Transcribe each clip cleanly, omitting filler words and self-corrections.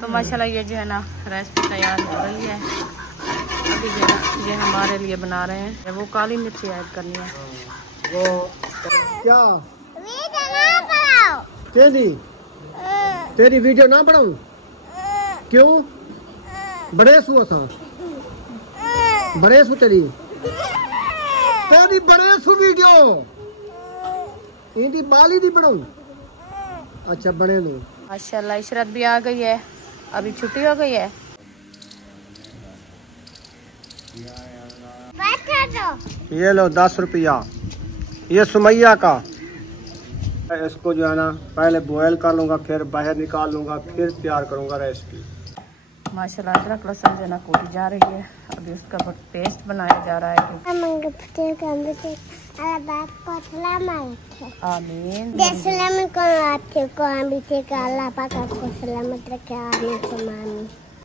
तो माशाल्लाह ये जो है ना रेसिपी तैयार हो रही है। अभी जो है ये हमारे लिए बना रहे हैं। वो काली मिर्ची ऐड करनी है। वो क्या तेरी वीडियो ना बनाऊं? क्यों? बड़ेसू बड़ेसू तेरी बड़ेसू वीडियो इंदी बाली दी बनाऊं? अच्छा बने दो। माशाल्लाह इशरत भी आ गई है, अभी छुट्टी हो गई है। ये लो 10 रुपया, ये सुमैया का। इसको जो है ना पहले बॉयल कर लूँगा, फिर बाहर निकाल लूँगा, फिर तैयार करूँगा रेसिपी। माशाल्लाह अदरक लहसुन जो है ना कूटी जा रही है। अभी उसका पेस्ट बनाया जा रहा है। आमीन।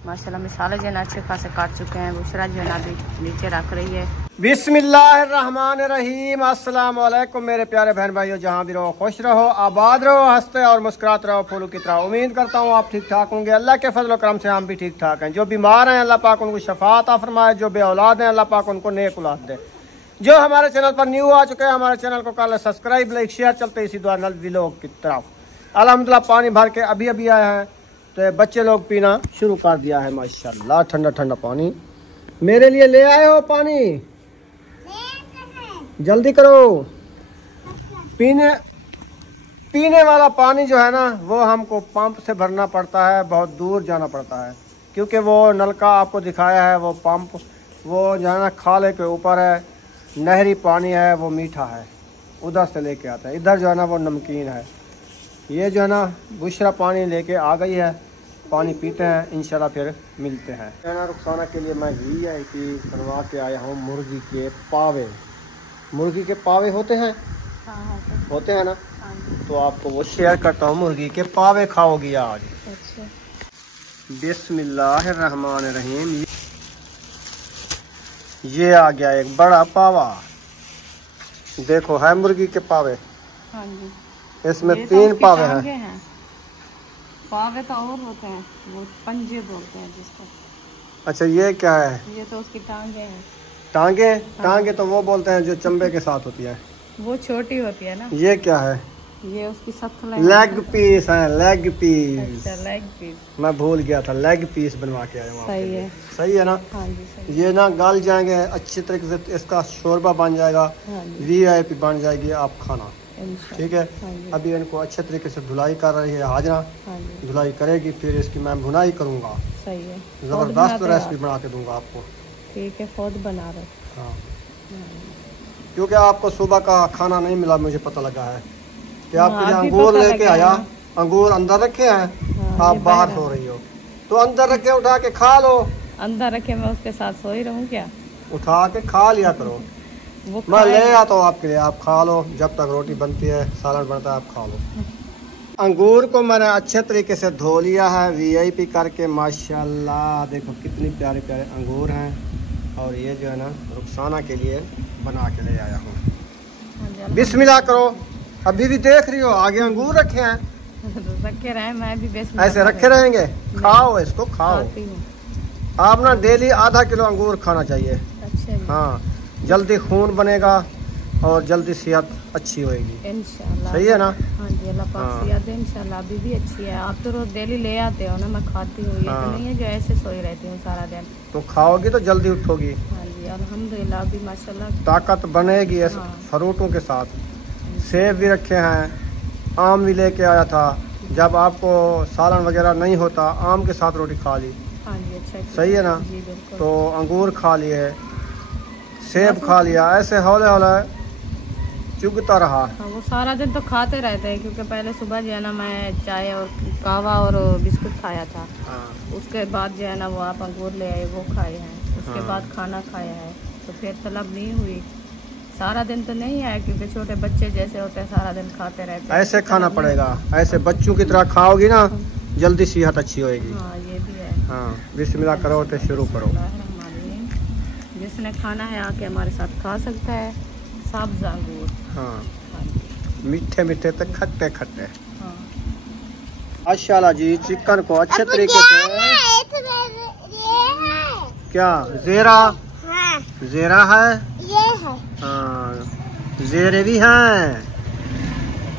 माशाल्लाह मिसाले जो है ना अच्छे खासे काट चुके हैं। बुशरा जो है ना अभी नीचे रख रही है। बिस्मिल्लाहिर्रहमानिर्रहीम। अस्सलाम वालेकुम मेरे प्यारे बहन भाइयों, जहाँ भी रहो खुश रहो, आबाद रहो, हंसते और मुस्कुराते रहो फूलों की तरह। उम्मीद करता हूँ आप ठीक ठाक होंगे। अल्लाह के फजल करम से हम भी ठीक ठाक हैं। जो बीमार हैं अल्लाह पाक उनको शफा अता फरमाए, जो बे औलाद हैं अल्लाह पाक उनको नेक औलाद दे। जो हमारे चैनल पर न्यू आ चुके हैं हमारे चैनल को कर ले सब्सक्राइब, लाइक शेयर। चलते इसी द्वारा नल व्लॉग की तरफ। अल्हम्दुलिल्लाह पानी भर के अभी अभी आया है, तो बच्चे लोग पीना शुरू कर दिया है। माशाल्लाह ठंडा ठंडा पानी मेरे लिए ले आए हो। पानी जल्दी करो। पीने वाला पानी जो है ना वो हमको पंप से भरना पड़ता है, बहुत दूर जाना पड़ता है, क्योंकि वो नलका आपको दिखाया है, वो पंप वो जो है ना खाले के ऊपर है। नहरी पानी है, वो मीठा है, उधर से लेके आता है। इधर जो है ना वो नमकीन है। ये जो है ना बुशरा पानी लेके आ गई है, पानी पीते हैं, इंशाल्लाह फिर मिलते हैं। रुखसाना के लिए मैं घी कि बनवा के आया हूँ मुर्गी के पावे। मुर्गी के पावे होते हैं? हाँ, होते हैं ना। तो आपको वो शेयर करता हूँ। मुर्गी के पावे खाओगी आज? अच्छा। बिस्मिल्लाहिर्रहमानिर्रहीम। ये आ गया एक बड़ा पावा, देखो है मुर्गी के पावे। हाँ जी। इसमें 3 पावे हैं। पावे तो और होते हैं, वो पंजे बोलते हैं जिसको। अच्छा ये क्या है? ये तो उसकी टांगे हैं। टांगे? टांगे तो वो बोलते हैं जो चंबे के साथ होती है, वो छोटी होती है ना। ये क्या है? ये उसकी सत्तल है। लेग पीस है, लेग पीस। अच्छा लेग पीस। मैं भूल गया था, लेग पीस बनवा के आया हूँ। सही है। सही है ना? हाँ जी सही। ये ना गल जाएंगे अच्छी तरीके से, इसका शोरबा बन जाएगा। हाँ VIP बन जाएगी आप खाना। ठीक है। हाँ अभी इनको अच्छे तरीके से धुलाई कर रही है हाजरा। हाँ धुलाई करेगी, फिर इसकी मैं भुनाई करूँगा। सही है। जबरदस्त रेसिपी बना के दूंगा आपको। ठीक है, खुद बना रहे। हाँ, क्योंकि आपको सुबह का खाना नहीं मिला, मुझे पता लगा है कि आपके लिए अंगूर लेके आया। अंगूर अंदर रखे हैं, आप बाहर सो रही हो, तो अंदर रखे उठा के खा लो। अंदर रखे मैं उसके साथ सोई रहूं क्या? उठा के खा लिया करो। मैं ले आता हूँ आपके लिए, आप खा लो। जब तक रोटी बनती है, सालन बनता है, आप खा लो। अंगूर को मैंने अच्छे तरीके से धो लिया है VIP करके। माशाल्लाह देखो कितनी प्यारे प्यारे अंगूर हैं। और ये जो है ना रुखसाना के लिए बना के ले आया हूँ। बिस्मिल्लाह करो। अभी भी देख रही हो आगे अंगूर रखे हैं। रखे रहे, मैं भी बिस्मिल्लाह ऐसे रखे रहेंगे। खाओ इसको, खाओ। आप ना डेली आधा किलो अंगूर खाना चाहिए। अच्छा। हाँ, जल्दी खून बनेगा और जल्दी सेहत अच्छी होएगी इंशाल्लाह। सही है ना? हाँ जी, अल्लाह पाक सेहत दे इंशाल्लाह। अभी भी अच्छी है। आप तो रोज डेली ले आते हो ना, मैं खाती हूँ। ये तो नहीं है जो ऐसे सोई रहती हूँ सारा दिन। तो खाओगी तो जल्दी उठोगी। हाँ जी अल्हम्दुलिल्लाह। अभी माशाल्लाह ताकत बनेगी फ्रूटों के साथ। सेब भी रखे हैं, आम भी लेके आया था। जब आपको सालन वगैरह नहीं होता, आम के साथ रोटी खा ली। हाँ जी अच्छा। सही है ना? जी बिल्कुल। तो अंगूर खा लिए, सेब खा लिया, ऐसे हौले हौले चुगता रहा। हाँ, वो सारा दिन तो खाते रहते हैं, क्योंकि पहले सुबह जो है ना मैं चाय और कहवा और बिस्कुट खाया था। उसके बाद जो है ना वो आप अंगूर ले आए, वो खाए हैं। उसके बाद खाना खाया है, तो फिर तलब नहीं हुई। सारा दिन तो नहीं है, क्योंकि छोटे बच्चे जैसे होते हैं सारा दिन खाते रहते हैं। ऐसे खाना पड़ेगा, ऐसे बच्चों की तरह खाओगी ना, जल्दी सेहत अच्छी होएगी। हाँ ये भी है। हाँ, बिस्मिल्लाह करो तो शुरू करो। जिसने खाना है आके हमारे साथ खा सकता है। सब्ज अंगूर। हाँ, मीठे मीठे तो खट्टे खट्टे। हाँ। माशाल्लाह जी, चिकन को अच्छे तरीके से क्या ज़ेरा ज़ेरा है, ये है हाँ ज़ेरे भी हैं,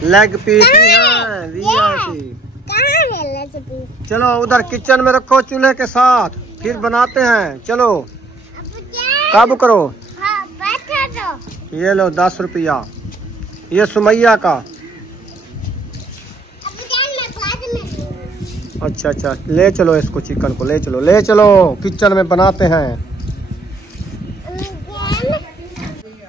लेग पीस भी हैं, VIP। चलो उधर किचन में रखो चूल्हे के साथ, फिर बनाते हैं। चलो काबू करो। ये लो 10 रुपया, ये सुमैया का। अच्छा अच्छा, ले चलो इसको, चिकन को ले चलो, ले चलो किचन में बनाते हैं।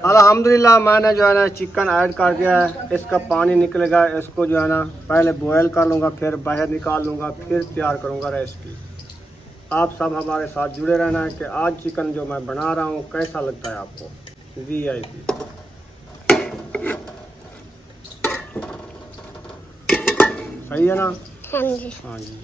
अल्हम्दुलिल्लाह मैंने जो है ना चिकन ऐड कर दिया है। इसका पानी निकलेगा, इसको जो है ना पहले बॉयल कर लूँगा, फिर बाहर निकाल लूँगा, फिर तैयार करूँगा रेसिपी। आप सब हमारे साथ जुड़े रहना है कि आज चिकन जो मैं बना रहा हूँ कैसा लगता है आपको। VIP सही है ना? हाँ जी। हाँ जी।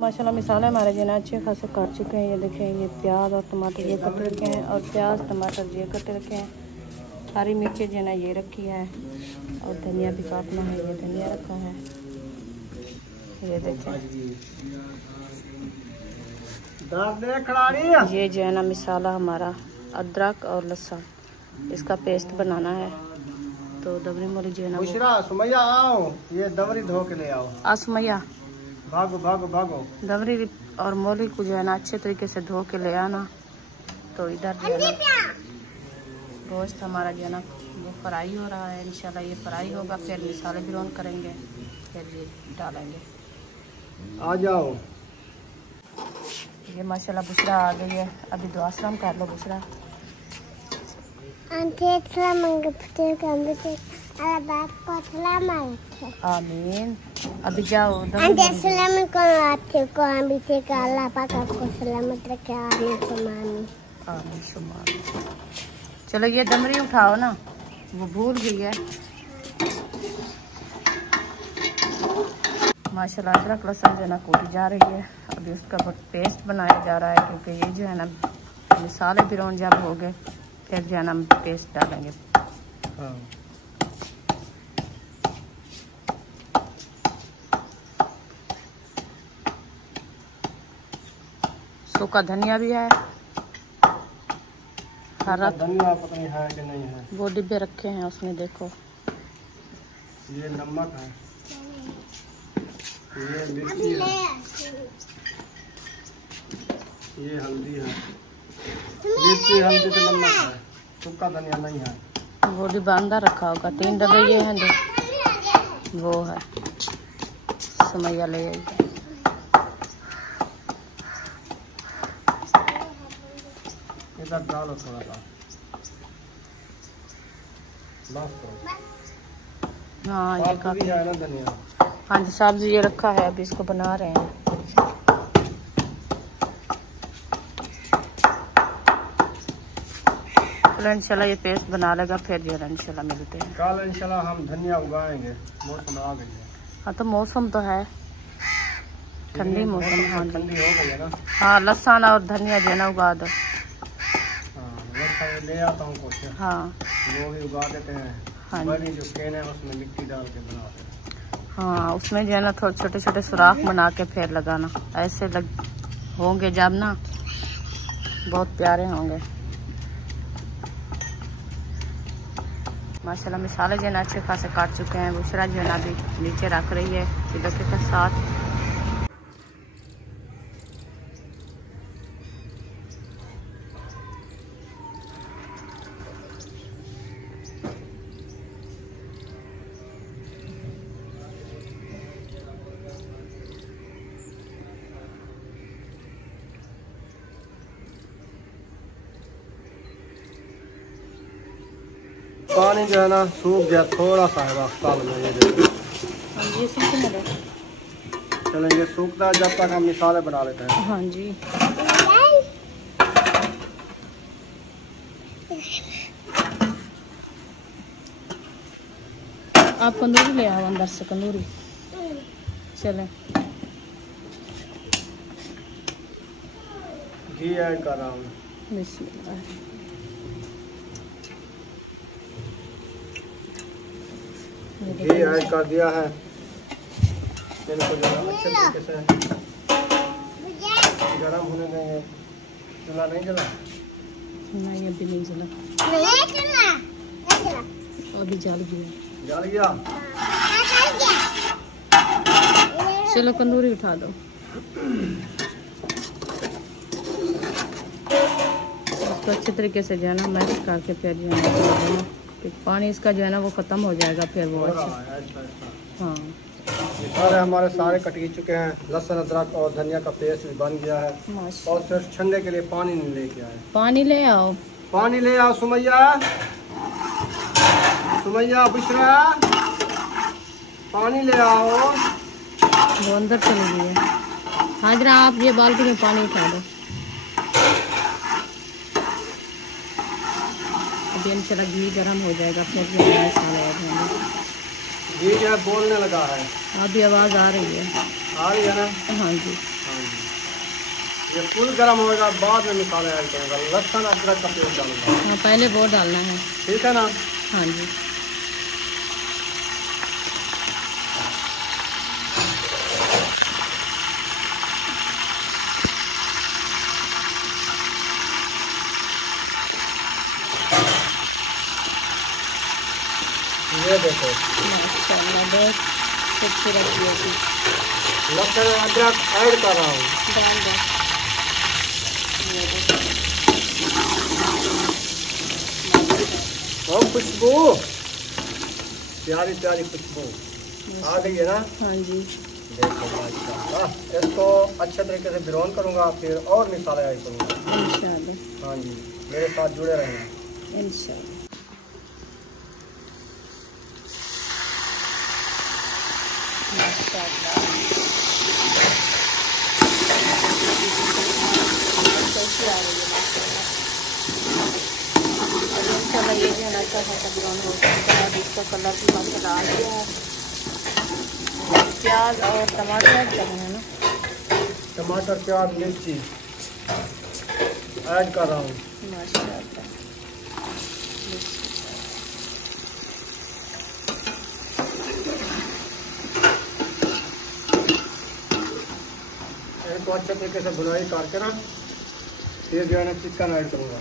माशाल्लाह मिसाले हमारे जो ना अच्छे खासे काट चुके हैं। ये देखें, ये प्याज और टमाटर ये कट रखे हैं, और प्याज टमाटर ये कट रखे हैं। हरी मिर्ची जो ना ये रखी है, और धनिया भी काटना है, ये धनिया रखा है। ये देखें, ये जो है ना मिसाला हमारा अदरक और लहसुन, इसका पेस्ट बनाना है। तो दबरी मोली जो है ना सुमैया आओ, ये दबरी धो के ले आओ। सुमैया भागो भागो भागो। दबरी और मोली को जो है ना अच्छे तरीके से धो के ले आना। तो इधर जो है ना गोश्त हमारा जो है ना वो फ्राई हो रहा है। इंशाल्लाह ये फ्राई होगा, फिर मिसाले ब्राउन करेंगे, फिर ये डालेंगे। आ जाओ। ये माशाल्लाह बुशरा आ गई है। अभी दुआ सलाम कर लो बुशरा। आमीन। अभी जाओ अल्लाह पाक आपको सलामत रखे। आमीन शुमार। चलो ये दमरी उठाओ ना, वो भूल गई है। माशाल्लाह अदरक लहसुन जो है ना कूटी जा रही है। अभी उसका पेस्ट बनाया जा रहा है, क्योंकि ये जो है ना मिसाले ब्राउन जब हो गए फिर जो है ना पेस्ट डालेंगे। हाँ। सूखा धनिया भी है, हरा धनिया पता नहीं है कि नहीं है, वो डिब्बे रखे हैं उसमें देखो। ये नमक है, ये मिर्ची है, ये हल्दी है, मिर्ची हल्दी तो नमक है, सूखा धनिया नहीं है। वो डिब्बा अंदर रखा होगा, 3 डब्बे ये हैं जो वो है। सुमैया ले आइए। इधर डालो थोड़ा सा, बस करो। हाँ ये काफी है ना धनिया। हाँ जी, सब्जी ये रखा है, अभी इसको बना रहे हैं। चलो इंशाल्लाह ये पेस्ट बना लेगा, फिर जो है इंशाल्लाह मिलते हैं कल। इंशाल्लाह हम धनिया उगाएंगे, मौसम आ गई है। हाँ तो मौसम तो है ठंडी मौसम। हाँ ठंडी हो गई है ना। हाँ लहसुन और धनिया जो है ना उगा दो। ले आता हूँ कुछ, हाँ वो भी उगा देते हैं। हाँ बड़ी जो केन है उसमें मिट्टी डाल के बनाते हैं। हाँ उसमें जो है ना थोड़े छोटे छोटे सुराख बना के फिर लगाना। ऐसे होंगे जब ना बहुत प्यारे होंगे। माशाल्लाह मिसाले जो है ना अच्छे खासे काट चुके हैं। बुशरा जो है ना अभी नीचे रख रही है छिलके के साथ। पानी जो है ना सूख गया, थोड़ा सा है रास्ता में। ये देखो, चलो ये सूखता है, जब तक हम मिसाले बना लेते हैं। हाँ जी आप कंदूरी ले आओ अंदर से कंदूरी। चले घी ऐड कर रहा हूँ। बिस्मिल्लाह। घी ऐड कर दिया है। इनको जो है अच्छे तरीके से गरम होने देंगे। चूल्हा नहीं जला? नहीं अभी नहीं जला, अभी जल गया। जल गया? चलो कंदूरी उठा दो। इसको अच्छे तरीके से जो है ना मैश करके फिर जो है ना पानी इसका जो है ना वो ख़त्म हो जाएगा, फिर वो अच्छा। हाँ सारे हमारे सारे कट चुके हैं। लहसुन अदरक और धनिया का पेस्ट भी बन गया है। और सिर्फ ठंडे के लिए पानी नहीं लेके आए। पानी ले आओ, पानी ले आओ सुमैया। सुमैया बुशरा पानी ले आओ। वो अंदर चली गई है। हाजरा आप ये बाल्टी में पानी उठा दो। अभी इंशाल्लाह घी गर्म हो जाएगा, फिर जो है मसाला ऐड होंगे। घी जो है बोलने लगा है। अभी आवाज़ आ रही है। आ रही है ना? हाँ जी। हाँ जी। ये फुल गर्म होएगा, बाद में मसाला ऐड करूँगा। लहसुन अदरक का पेस्ट डालूंगा। हाँ पहले वो डालना है। ठीक है ना? हाँ जी। ये देखो माशाल्लाह बहुत खूबसूरत होगी। लहसुन अदरक ऐड कर रहा हूँ। डाल दो। और खुशबू, प्यारी प्यारी खुशबू आ गई है ना? हाँ जी। देखो माशाल्लाह। इसको अच्छे तरीके से ब्राउन करूँगा, फिर और मसाला ऐड करूँगा इंशाल्लाह। हाँ जी, मेरे साथ जुड़े रहें इंशाल्लाह। कैसी आ रही है माशाल्लाह। इंशाल्लाह ये जो है ना अच्छा खासा ब्राउन हो सकता है। इसका कलर भी माशाल्लाह आ गया है। प्याज और टमाटर ऐड करना है ना? टमाटर प्याज मिर्ची ऐड कर रहा हूँ। माशाल्लाह। इसको अच्छे तरीके से बुनाई करके ना फिर जो है ना चिकन ऐड करूँगा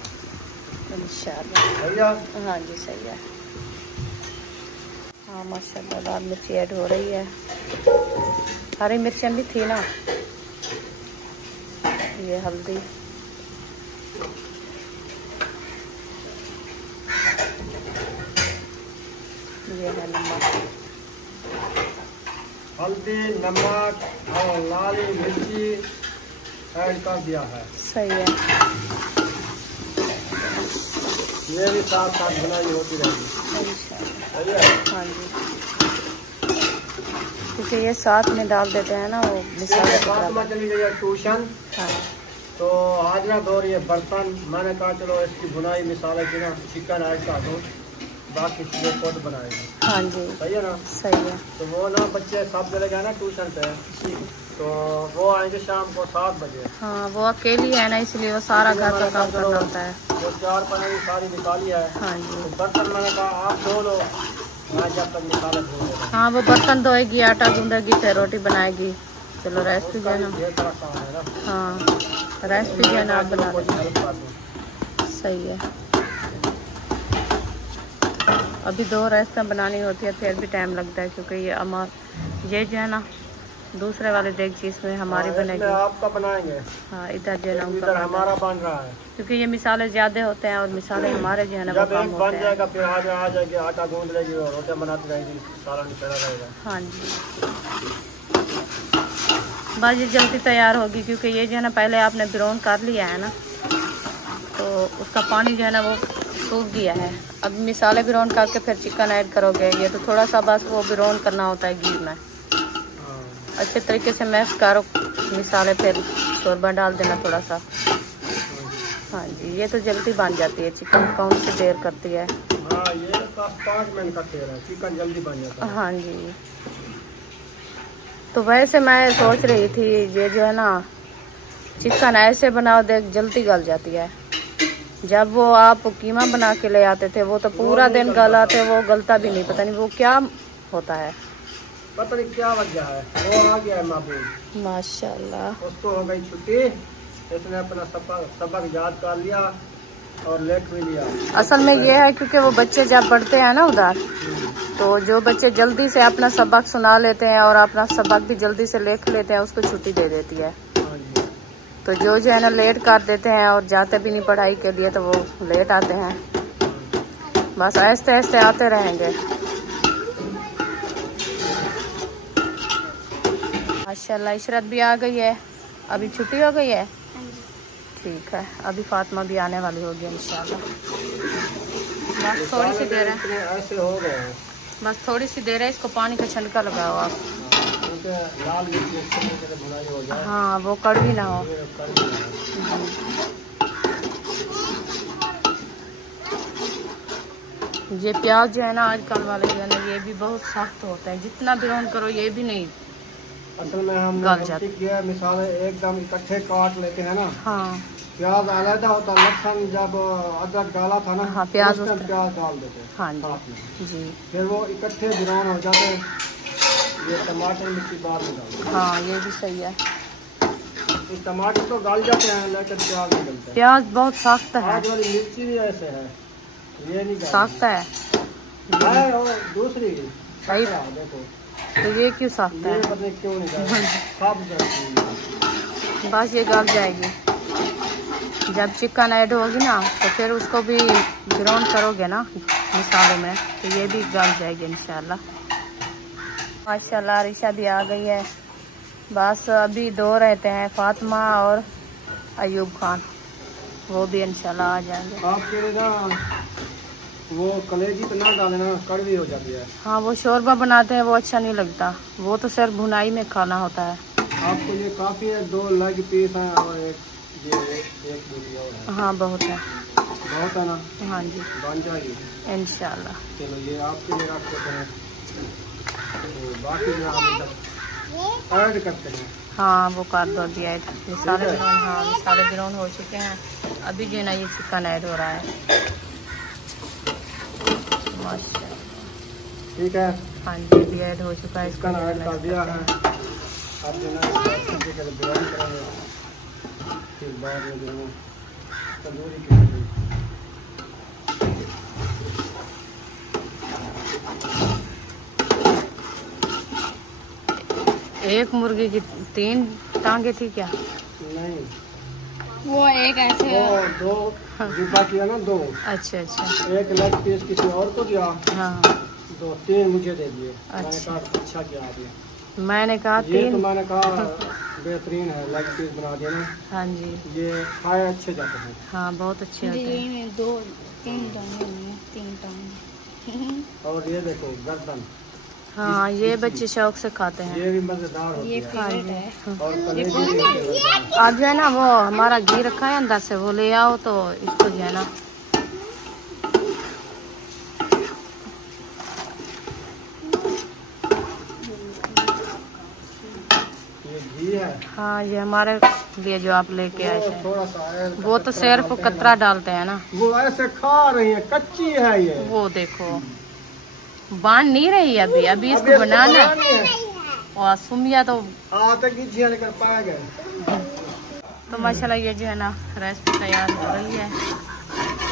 इंशाल्लाह। भैया। हाँ जी सही है। हाँ माशाल्लाह लाल मिर्ची ऐड हो रही है। हरी मिर्चें भी थी ना। ये हल्दी, ये है नमक। हल्दी नमक और लाल मिर्ची ऐड कर दिया है। सही है। ये भी साथ साथ बुनाई होती रहेगी। इंशाल्लाह। सही है? हाँ जी, क्योंकि ये साथ में डाल देते हैं ना वो मसाले के फातिमा बराबर। चली गई है ट्यूशन, हाँ तो हाजरा धो रही है बर्तन। मैंने कहा चलो इसकी बुनाई मिसाले की ना चिकन ऐड कर दूँ, बाकी चीज़ें खुद बनाएगी। हाँ जी सही है ना? सही है। तो वो ना बच्चे सब चले गए ना ट्यूशन पे, तो वो आएंगे शाम को 7 बजे। हाँ वो अकेली है ना, इसलिए वो सारा घर का काम करना होता है। वो 4 पानी सारी निकाली है। हाँ जी। तो बर्तन मैंने कहा आप धो लो, मैं जब तक मसाला धो लेगा। हाँ वो बर्तन धोएगी, आटा गूंदेगी, फिर रोटी बनाएगी। चलो रेस्ट भी ना। ढेर सारा काम है ना। हाँ रेस्ट भी ना आप बना कुछ देंगे। हेल्प कर दूँ। सही है। अभी 2 रेस्टें बनानी होती है, फिर भी टाइम लगता है, क्योंकि ये ये जो है ना दूसरे वाले देख इसमें हमारी बनेगी। आपका बनाएंगे। हाँ इधर जो है ना इधर हमारा बन रहा है, क्योंकि ये मिसाले ज़्यादा होते हैं और मिसाले हमारे जो है ना वो जब कम एक होते बन हैं। जाएगा फिर आ जाएगी, आटा गूंद लेगी और रोटियां बनाती रहेगी, सारा निकला रहेगा। हाँ जी बस ये जल्दी तैयार होगी, क्योंकि ये जो है ना पहले आपने ब्राउन कर लिया है ना, तो उसका पानी जो है ना वो सूख गया है। अब मिसाले ब्राउन करके फिर चिकन ऐड करोगे, ये तो थोड़ा सा बस वो ब्राउन करना होता है घी में। अच्छे तरीके से मैश करो मिसाले, फिर शोरबा डाल देना थोड़ा सा। हाँ जी ये तो जल्दी बन जाती है चिकन, कौन सी देर करती है। हाँ ये का 5 मिनट का तेल है, चिकन जल्दी बन जाता है। हाँ जी। तो वैसे मैं सोच रही थी ये जो है ना चिकन ऐसे बनाओ, देख जल्दी गल जाती है। जब वो आप कीमा बना के ले आते थे वो तो पूरा दिन गलाते, वो गलता भी नहीं, पता नहीं वो क्या होता है, पता नहीं क्या वजह है। वो आ गया है महबूब, माशाल्लाह। उसको हो गई छुट्टी, इसने अपना सबक याद कर लिया और लिख भी लिया। असल में ये है क्योंकि वो बच्चे जब पढ़ते हैं ना उधर, तो जो बच्चे जल्दी से अपना सबक सुना लेते हैं और अपना सबक भी जल्दी से लिख लेते हैं, उसको छुट्टी दे देती है। तो जो है ना लेट कर देते हैं और जाते भी नहीं पढ़ाई के लिए, तो वो लेट आते हैं। बस आहिस्ते आहिस्ते आते रहेंगे। माशाल्लाह इशरत भी आ गई है, अभी छुट्टी हो गई है। ठीक है, अभी फातिमा भी आने वाली होगी इंशाल्लाह। बस थोड़ी सी देर है, ऐसे हो गए, बस थोड़ी सी देर है, इसको पानी का छनका लगाओ आप। लाल मिर्च हो जाए, हाँ वो कड़वी ना हो। ये प्याज जो है ना आजकल वाले जो है ना ये भी बहुत सख्त होता है, जितना ब्राउन करो ये भी नहीं असल में हम गल जाते। मिसाल एकदम इकट्ठे काट लेते हैं ना। हाँ प्याज अलग होता, लहसुन जब अदरक डाला था ना, हाँ प्याज प्याज डाल देते। हाँ जी जी। फिर वो इकट्ठे ब्राउन हो जाते हैं। ये टमाटर मिर्ची बाद में डालते हैं। हाँ ये भी सही है। टमाटर तो गल जाते हैं लेकिन प्याज नहीं गलते। प्याज बहुत सख्त है। आज वाली मिर्ची भी ऐसे है, ये नहीं सख्त है। और दूसरी सही देखो, तो ये क्यों सख्त है? पता नहीं क्यों नहीं बस ये गल जाएगी। जब चिकन ऐड होगी ना तो फिर उसको भी ब्राउन करोगे ना मसालों में, तो ये भी गल जाएगी इंशाल्लाह। माशाल्लाह रिशा भी आ गई है। बस अभी 2 रहते हैं, फातिमा और अयूब खान, वो भी इंशाल्लाह आ जाएंगे। आपके लिए ना वो कलेजी तो ना डालेना, कड़वी हो जाती है। हाँ वो शोरबा बनाते हैं, वो अच्छा नहीं लगता, वो तो सिर्फ भुनाई में खाना होता है। आपको ये काफ़ी है, 2 लेग पीस हैं और एक बोटी और है। हाँ बहुत है ना। हाँ जी बन जाएगी इंशाल्लाह। चलो ये आपके लिए रख देते हैं, तो बाकी जो हम ऐड करते हैं। हाँ वो कर दो दिया, मिसाले ब्राउन, हाँ मिसाले ब्राउन हो चुके हैं। अभी जो है ना ये चिकन ऐड हो रहा है। माशाल्लाह ठीक है, हाँ जी भी ऐड हो चुका है। चिकन ऐड कर दिया है। अब जो है ब्राउन करेंगे, फिर बाद में जो है तंदूरी की एक मुर्गी की 3 टांगे थी क्या? नहीं, वो एक ऐसे वो 2 डिब्बा किया ना, 2। अच्छा अच्छा। एक लेग पीस किसी और को दिया, हाँ 2-3 मुझे दे दिए। मैंने अच्छा। कहा अच्छा किया आपने, मैंने कहा ये 3। तो मैंने कहा बेहतरीन है, लेग पीस बना दिया ना। हाँ जी ये खाए अच्छे जाते हैं। हाँ बहुत अच्छे होते हैं। 2-3 टांगे, 3 टांगे। और ये देखो गर्दन, हाँ ये बच्चे शौक से खाते हैं। ये भी मजेदार होती है। हाँ जी। और कलेजी भी होती है। आप जो है ना वो हमारा घी रखा है अंदर से, वो ले आओ तो इसको जो है ना ये घी है। हाँ ये हमारे लिए जो आप लेके आए थे, थोड़ा सा है, वो तो सिर्फ कतरा डालते हैं ना। वो ऐसे खा रही है, कच्ची है ये। वो देखो बांध नहीं रही अभी, अभी इसको बनाना है। और सुमिया तो आते की झिया लेकर पाया गए। तो माशाल्लाह ये जो है ना रेसिपी तैयार हो रही है।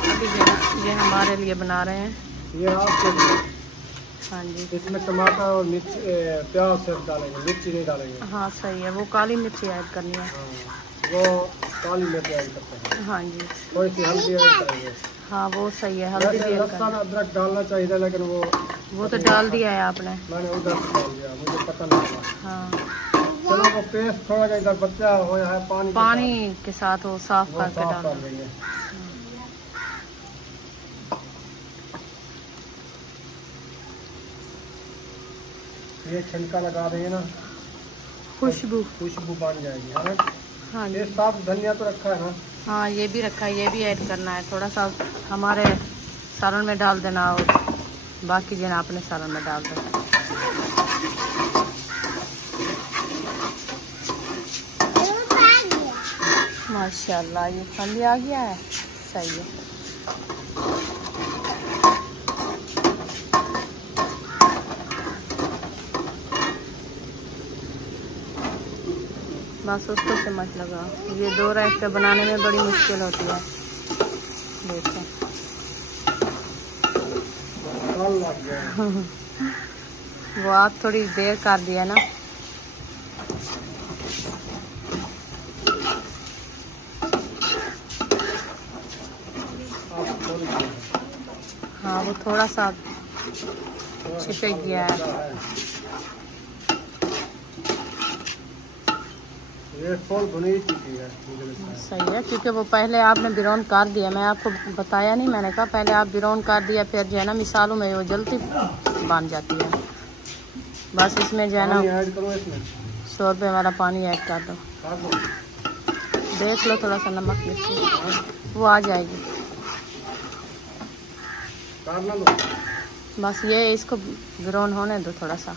अभी जो है ये हमारे लिए बना रहे हैं। ये आपके लिए। हाँ जी इसमें टमाटर और मिर्च प्याज सिर्फ डालेंगे, मिर्ची नहीं डालेंगे। हाँ सही है, वो काली मिर्ची ऐड करनी है। वो काली मिर्च ऐड करते हैं, हाँ जी थोड़ी सी हल्दी ऐड करेंगे। हाँ वो सही है, हल्दी भी ऐड लहसुन करनी अदरक डालना चाहिए लेकिन वो तो डाल दिया है आपने। मैंने उधर से डाल दिया, मुझे पता नहीं चला। हाँ चलो वो पेस्ट थोड़ा इधर बचा हो है, पानी के साथ वो साफ वो करके साफ डाल कर दो। देंगे। ये छिलका लगा देंगे ना, खुशबू। खुशबू बन जाएगी, है ना। हाँ ये जी साफ धनिया तो रखा है ना। हाँ ये भी रखा है, ये भी ऐड करना है। थोड़ा सा हमारे सालन में डाल देना और बाकी जो है ना अपने सालन में डाल दो। माशाल्लाह ये फल भी आ गया है, सही है। बस उसको चम्मच लगा। ये 2 रायते बनाने में बड़ी मुश्किल होती है। देखो वो आप थोड़ी देर कर दिया ना। हाँ वो थोड़ा सा चिपक गया है। ये फल भुनी चुकी है। सही है, क्योंकि वो पहले आपने बिरौन कर दिया। मैं आपको बताया नहीं, मैंने कहा पहले आप बिरौन कर दिया, फिर जो है ना मिसालों में वो जल्दी बन जाती है। बस इसमें जो है ना 100 रुपये वाला पानी ऐड कर दो। देख लो थोड़ा सा नमक मिर्ची वो आ जाएगी। बस ये इसको बिरौन होने दो थोड़ा सा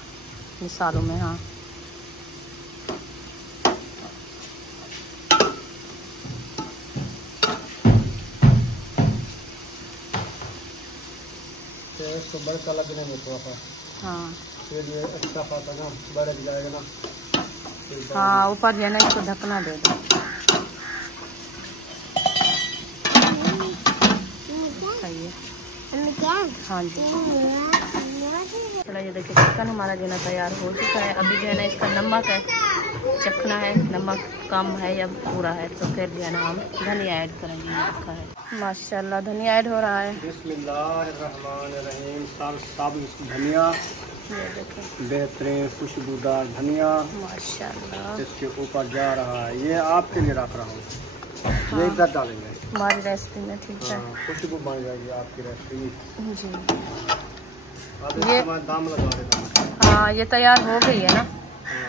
मिसालों में। हाँ इसको बड़का लगने में थोड़ा सा। हाँ फिर ये अच्छा खासा ना बढ़ जाएगा ना। हाँ ऊपर जो है ना इसको ढकना दे दो। सही है। हाँ जी चलो ये देखिए चिकन हमारा जो है ना तैयार हो चुका है। अभी जो है ना इसका नमक है चखना है, नमक कम है या पूरा है, तो फिर जो है ना हम धनिया ऐड करेंगे। रखा है माशाल्लाह धनिया ऐड हो रहा है। बिस्मिल्लाहिर्रहमानिर्रहीम। साबुत धनिया, बेहतरीन खुशबूदार धनिया माशाल्लाह इसके ऊपर जा रहा है। ये आपके लिए रख रहा हूँ। ये इधर डालेंगे हमारी रेसिपी में। ठीक है खुशबू बन जाएगी आपकी रेसिपी जी। अब ये दाम लगा देता। हाँ ये तैयार हो गई है ना।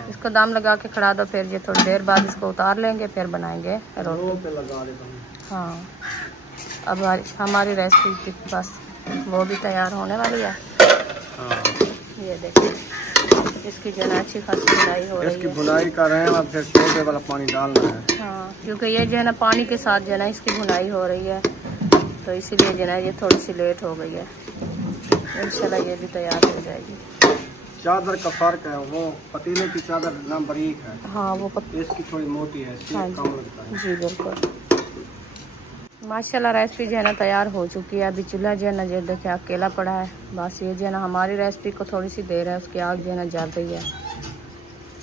इसको दाम लगा के खड़ा दो, फिर ये थोड़ी देर बाद इसको उतार लेंगे, फिर बनाएंगे रोटी पे लगा देता हूँ। हाँ अब हमारी रेसिपी बस वो भी तैयार होने वाली है। ये देखिए इसकी जो है अच्छी खासी बुनाई हो रही है। इसकी बुनाई कर रहे हैं और फिर छोटे वाला पानी डालना है। हाँ क्योंकि ये जो है ना पानी के साथ जो है ना इसकी बुनाई हो रही है, तो इसीलिए जो है ये थोड़ी सी लेट हो गई है। इंशाल्लाह ये भी तैयार हो जाएगी। चादर का फर्क है, वो पतीले की चादर ना बारीक है। हाँ वो इसकी थोड़ी मोटी है, इसकी हाँ कम लगता है। जी बिल्कुल। माशाल्लाह रेसिपी जो है ना तैयार हो चुकी है। अभी चूल्हा जो है ना जो देखिए अकेला पड़ा है। बस ये जो है ना हमारी रेसिपी को थोड़ी सी देर है, उसकी आग जो है ना जल रही है,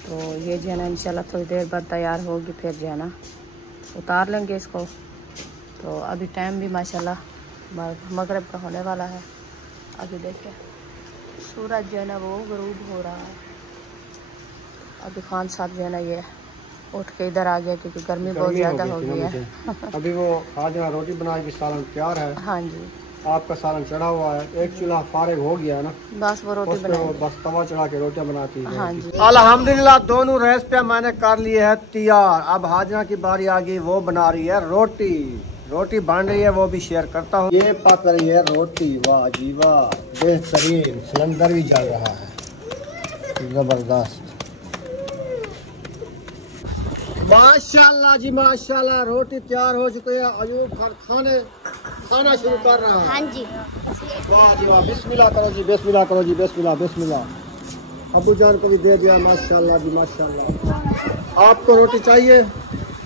तो ये जो है ना इंशाल्लाह थोड़ी देर बाद तैयार होगी, फिर जो है ना उतार लेंगे इसको। तो अभी टाइम भी माशाल्लाह मगरिब का होने वाला है। अभी देखिए सूरज जो है ना वो गरूब हो रहा है। अभी खान साहब जो है ना ये उठ के इधर आ गया क्योंकि गर्मी बहुत ज़्यादा हो गई है। अभी वो आज यहाँ रोटी बनाएगी, सालन तैयार है। हाँ जी आपका सालन चढ़ा हुआ है, एक चूल्हा फारिग हो गया है ना, बस वो रोटी बनाएगी। बस तवा चढ़ा के रोटियां बनाती है। हाँ जी अल्हम्दुलिल्लाह दोनों रेसिपियां मैंने कर ली है तैयार। अब हाजना की बारी आ गई, वो बना रही है रोटी। रोटी बन रही है वो भी शेयर करता हूँ। ये पक रही है रोटी, वाह जी वाह बेहतरीन। सिलेंडर भी जल रहा है, जबरदस्त माशाल्लाह जी माशाल्लाह। रोटी तैयार हो चुकी है। अयूब खाना शुरू कर रहा है। हाँ जी वाह जी वाह, बिस्मिल्लाह करो जी, बिस्मिल्लाह करो जी, बिस्मिल्लाह बिस्मिल्लाह। अबू जान को भी दे दिया, माशाल्लाह जी माशाल्लाह। आपको रोटी चाहिए?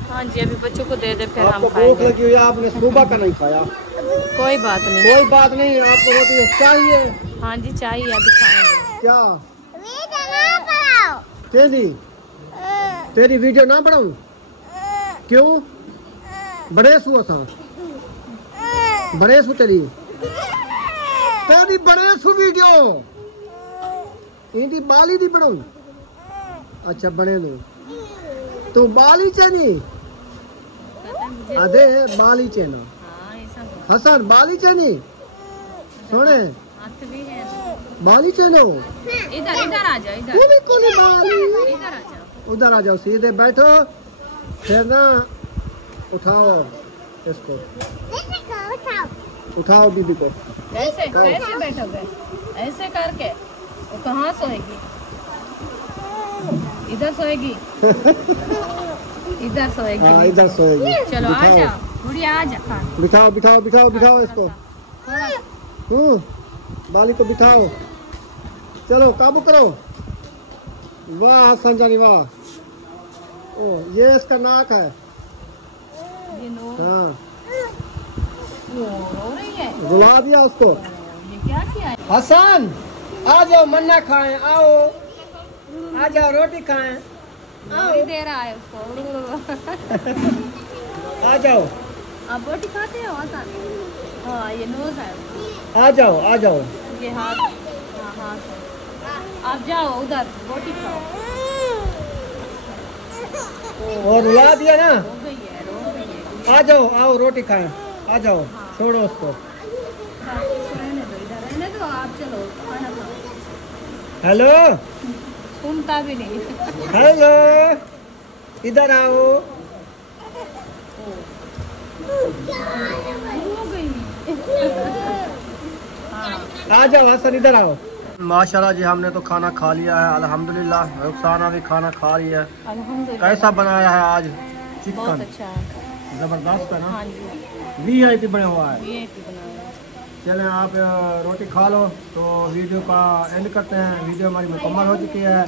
हाँ जी अभी बच्चों को दे दे फिर हम आपको भूख खाएंगे। लगी हुई है, आपने सुबह का नहीं खाया। कोई बात नहीं, कोई बात नहीं, आपको रोटी चाहिए। हाँ जी चाहिए, अभी खाएंगे। क्या तेरी वीडियो ना बनाऊं? क्यों? बड़े सु बड़े सु तेरी बड़े सु वीडियो इंदी बाली दी बनाऊं? अच्छा बने नो तो बाली चनी अदे बाली चेना हसन बाली चनी सोने बाली चेनो। इधर इधर आ जाओ, इधर उधर आ जाओ, सीधे बैठो, फिर ना उठाओ इसको, उठाओ बीबी को। कैसे कैसे बैठोगे? ऐसे करके वो कहाँ सोएगी? इधर सोएगी। इधर सोएगी। हाँ इधर सोएगी। चलो आ जा गुड़िया, आ जा। बिठाओ बिठाओ बिठाओ बिठाओ इसको। बाली को बिठाओ। चलो काबू करो। वाह हसन जानी वाह। ओ ये इसका नाक है। ये नो हाँ रो रही है। रुला दिया उसको। ये क्या किया है? हसन आ जाओ मन्ना खाएं, आओ आ जाओ रोटी खाएं, रोटी दे रहा है उसको। आ जाओ आप रोटी खाते हो आसान? हाँ ये नोज है। आ जाओ आ जाओ। ये हाथ, हाँ हाथ है। आप जाओ उधर रोटी खाओ। और रुला दिया ना। रो गई है, रो गई है। आ जाओ आओ रोटी खाएं, आ जाओ छोड़ो उसको। रहने दो आप, चलो खाना खाओ। हेलो सुनता भी नहीं। हेलो इधर आओ। हो गई। आ जाओ हसन इधर आओ। माशाल्लाह जी हमने तो खाना खा लिया है अल्हम्दुलिल्लाह। रुखसाना भी खाना खा रही है। अल्हम्दुलिल्लाह। कैसा बनाया है आज बहुत चिकन? अच्छा है। जबरदस्त है ना। हाँ जी VIP बना हुआ है। ये बनाया है। चलें आप रोटी खा लो तो वीडियो का एंड करते हैं। वीडियो हमारी मुकम्मल हो चुकी है।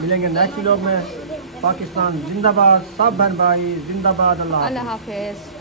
मिलेंगे नेक्स्ट व्लॉग में। पाकिस्तान जिंदाबाद, सब बहन भाई जिंदाबाद। अल्लाह हाफ़िज़। अल्लाह हाफिज़।